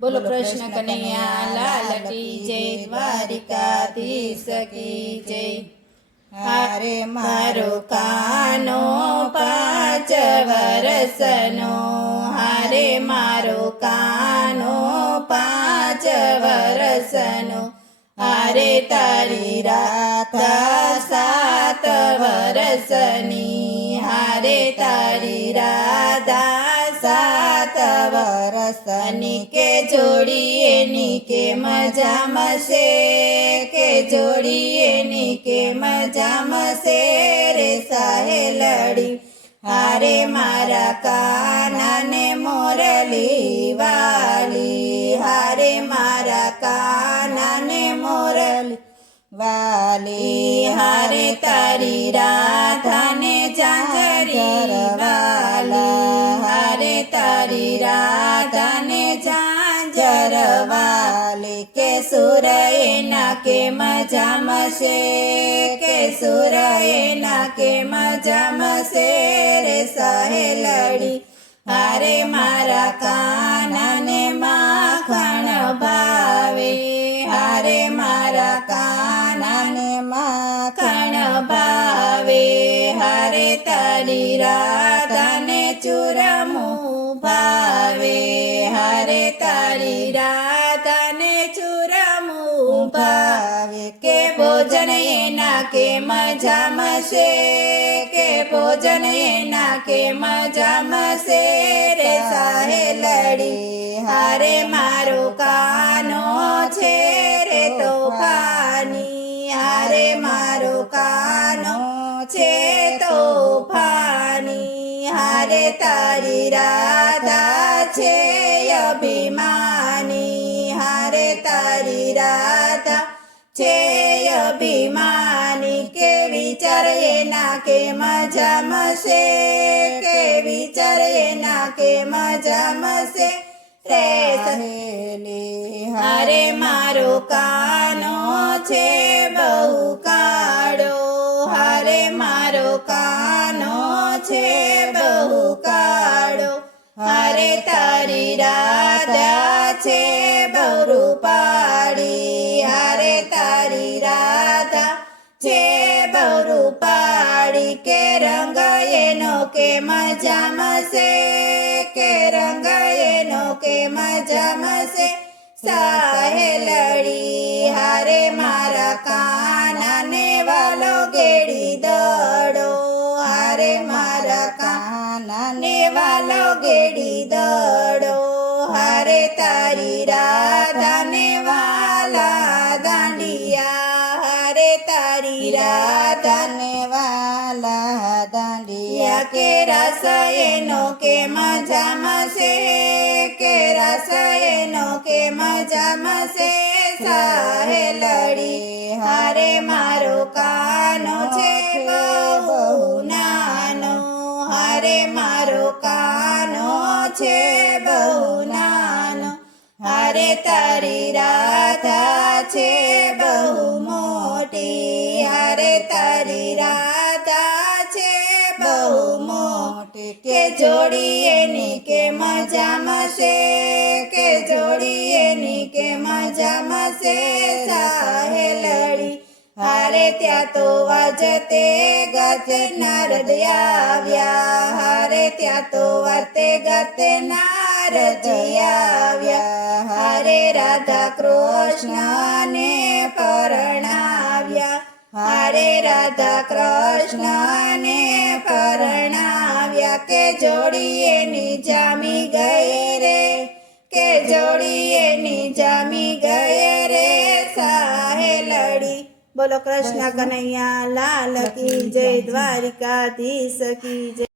बोलो कृष्ण कन्हैया लाल की जय, द्वारिकाधीश की जय। हारे मारो कानो 5 वरसनो, हारे मारो कानो 5 वरसनो, हारे तारी राधा 7 वरसनी, हारे तारी राधा 7 वरसनी। के जोड़िए नी के मजा मसे, के जोड़िए नी के मजा मसे रे साहेलड़ी। हारे मारा काना ने मोरली वाली, हारे मारा काना ने मोरली वाली, हारे तारी राधा ने झांझरी वाली, हारे तारी राधा ने झांझर वाली। के सुरए ना के मजा मसे, के सुरए ना के मजा मसे रे साहेलड़ी। हारे मारा काना ने माखण भावे, हारे मारा काना ने माखण भावे, हारे तारी राधा ने चूरमू भावे, हारे तारी राधा ने चूरमू भावे। के भोजन एना के मजा मसे, के भोजन एना के मजा मसे रे साहेलड़ी। हारे मारो कानो छे रे तोफानी, हारे मारो कानो छे तोफानी, हारे तारी राधा छे अभिमानी, हारे तारी राधा छे अभिमानी। के विचार एना के मजा मसे, के विचार एना के मजा मसे रे सहेली। हारे मारो कानो छे बहु काड़ो, हारे मारो कानो छे बहु काड़ो, हारे तारी राधा छे बहु रूपाड़ी, हारे तारी राधा छे बहु रूपाड़ी। के रंग एनो के मजा मसे, के रंग एनो के मजा मसे साहेलड़ी। हारे मारा काना ने वालो गेड़ी दड़ो, हारे मारा काना ने वालो गेड़ी दड़ो, हारे तारी राधा ने वाला दांडिया, हारे तारी राधा ने वाला दांडिया। के रस एनो के मजा मसे, के रस एनो के मजा मसे साहेलड़ी। हारे मारो कानो छे बहु नानो, हारे मारो कानो छे बहु नानो, हारे तारी राधा छे बहु मोटी, हारे तारी राधा छे बहु मोटी। के जोड़िए नी के मजा मसे, के जोड़िए नी के मजा मसे साहेलड़ी। हारे त्या तो वाजते गाते नारद आव्या, हारे त्या तो वाजते गाते नारद आव्या, हारे राधा कृष्ण ने परणाव्या, हारे राधा कृष्ण ने परणाव्या। के जोड़िए नी जामी गई रे, के जोड़िए नी जामी गए रे साहेलड़ी। बोलो कृष्ण कन्हैया लाल की जय, द्वारिकाधीश की जय।